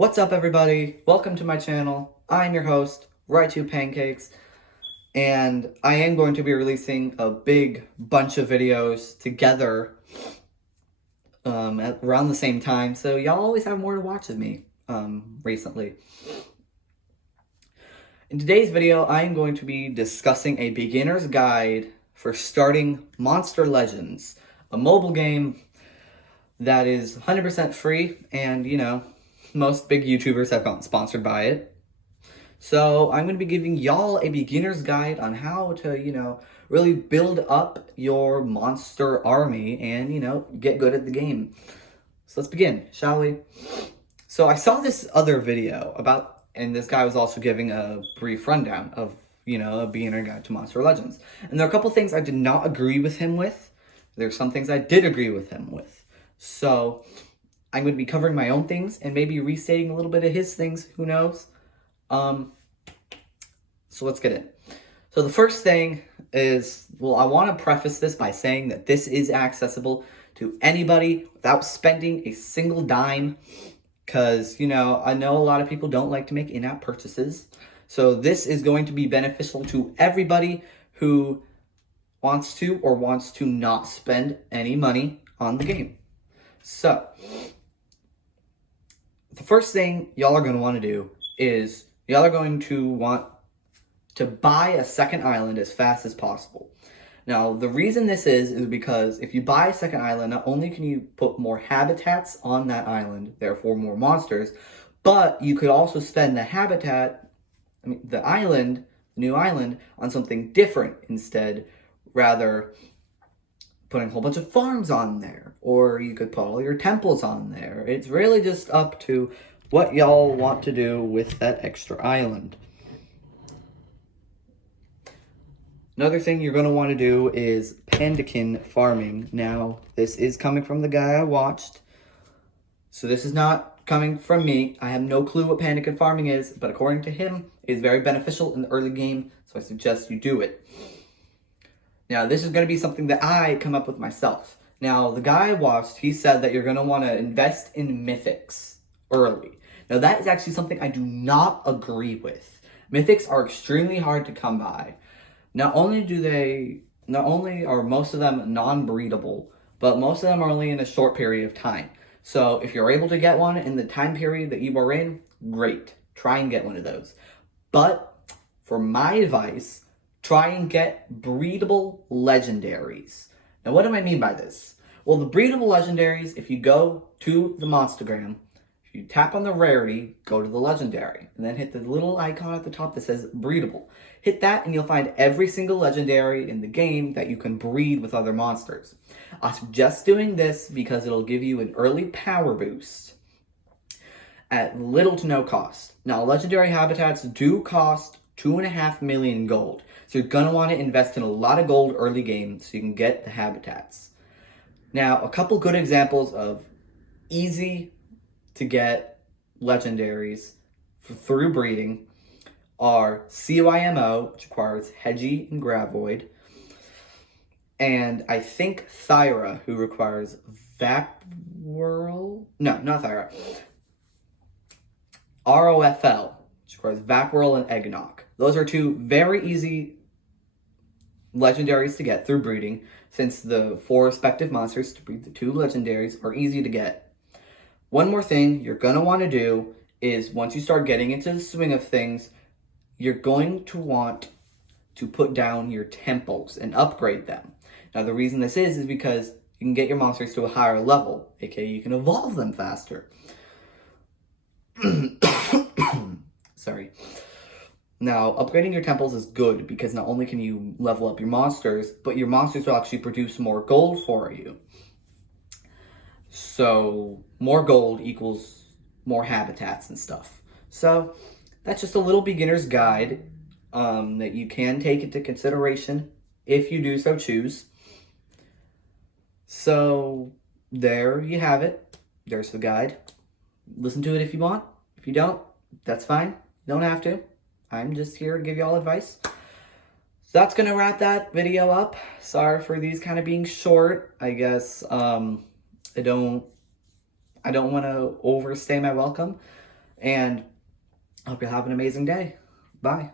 What's up, everybody? Welcome to my channel. I'm your host, Right2Pancakes, and I am going to be releasing a big bunch of videos together around the same time, so y'all always have more to watch of me recently. In today's video, I am going to be discussing a beginner's guide for starting Monster Legends, a mobile game that is 100% free, and most big YouTubers have gotten sponsored by it. So I'm going to be giving y'all a beginner's guide on how to, really build up your monster army and, get good at the game. So let's begin, shall we? So I saw this other video and this guy was also giving a brief rundown of, a beginner guide to Monster Legends. And there are a couple things I did not agree with him with. There's some things I did agree with him with. So I'm going to be covering my own things and maybe restating a little bit of his things, who knows? So let's get in. So the first thing is, I want to preface this by saying that this is accessible to anybody without spending a single dime. Because, I know a lot of people don't like to make in-app purchases. So this is going to be beneficial to everybody who wants to not spend any money on the game. So the first thing y'all are going to want to do is y'all are going to want to buy a second island as fast as possible. Now, the reason this is because if you buy a second island, not only can you put more habitats on that island, therefore more monsters, but you could also spend the new island, on something different instead, rather putting a whole bunch of farms on there, or you could put all your temples on there. It's really just up to what y'all want to do with that extra island. Another thing you're going to want to do is Pandakin farming. Now, this is coming from the guy I watched, so this is not coming from me. I have no clue what Pandakin farming is, but according to him, it is very beneficial in the early game, so I suggest you do it. Now, this is going to be something that I come up with myself. Now, the guy I watched, he said that you're going to want to invest in mythics early. Now, that is actually something I do not agree with. Mythics are extremely hard to come by. Not only are most of them non-breedable, but most of them are only in a short period of time. So if you're able to get one in the time period that you are in, great. Try and get one of those. But for my advice, try and get breedable legendaries. Now, what do I mean by this? Well, the breedable legendaries, if you go to the Monstergram, if you tap on the rarity, go to the legendary, and then hit the little icon at the top that says breedable. Hit that and you'll find every single legendary in the game that you can breed with other monsters. I suggest doing this because it'll give you an early power boost at little to no cost. Now, legendary habitats do cost 2.5 million gold. So you're going to want to invest in a lot of gold early game so you can get the habitats. Now, a couple good examples of easy to get legendaries through breeding are CYMO, which requires Hedgie and Gravoid, and I think Thyra, who requires Vaporwhirl. No, not Thyra. ROFL, which requires Vaporwhirl and Eggnog. Those are two very easy legendaries to get through breeding, since the 4 respective monsters to breed the 2 legendaries are easy to get. One more thing you're going to want to do is, once you start getting into the swing of things, you're going to want to put down your temples and upgrade them. Now, the reason this is because you can get your monsters to a higher level, aka you can evolve them faster. Sorry. Now, upgrading your temples is good because not only can you level up your monsters, but your monsters will actually produce more gold for you. So, more gold equals more habitats and stuff. So, that's just a little beginner's guide that you can take into consideration if you do so choose. So, there you have it. There's the guide. Listen to it if you want. If you don't, that's fine. You don't have to. I'm just here to give y'all advice. So that's going to wrap that video up. Sorry for these kind of being short. I guess I don't want to overstay my welcome. And I hope you have an amazing day. Bye.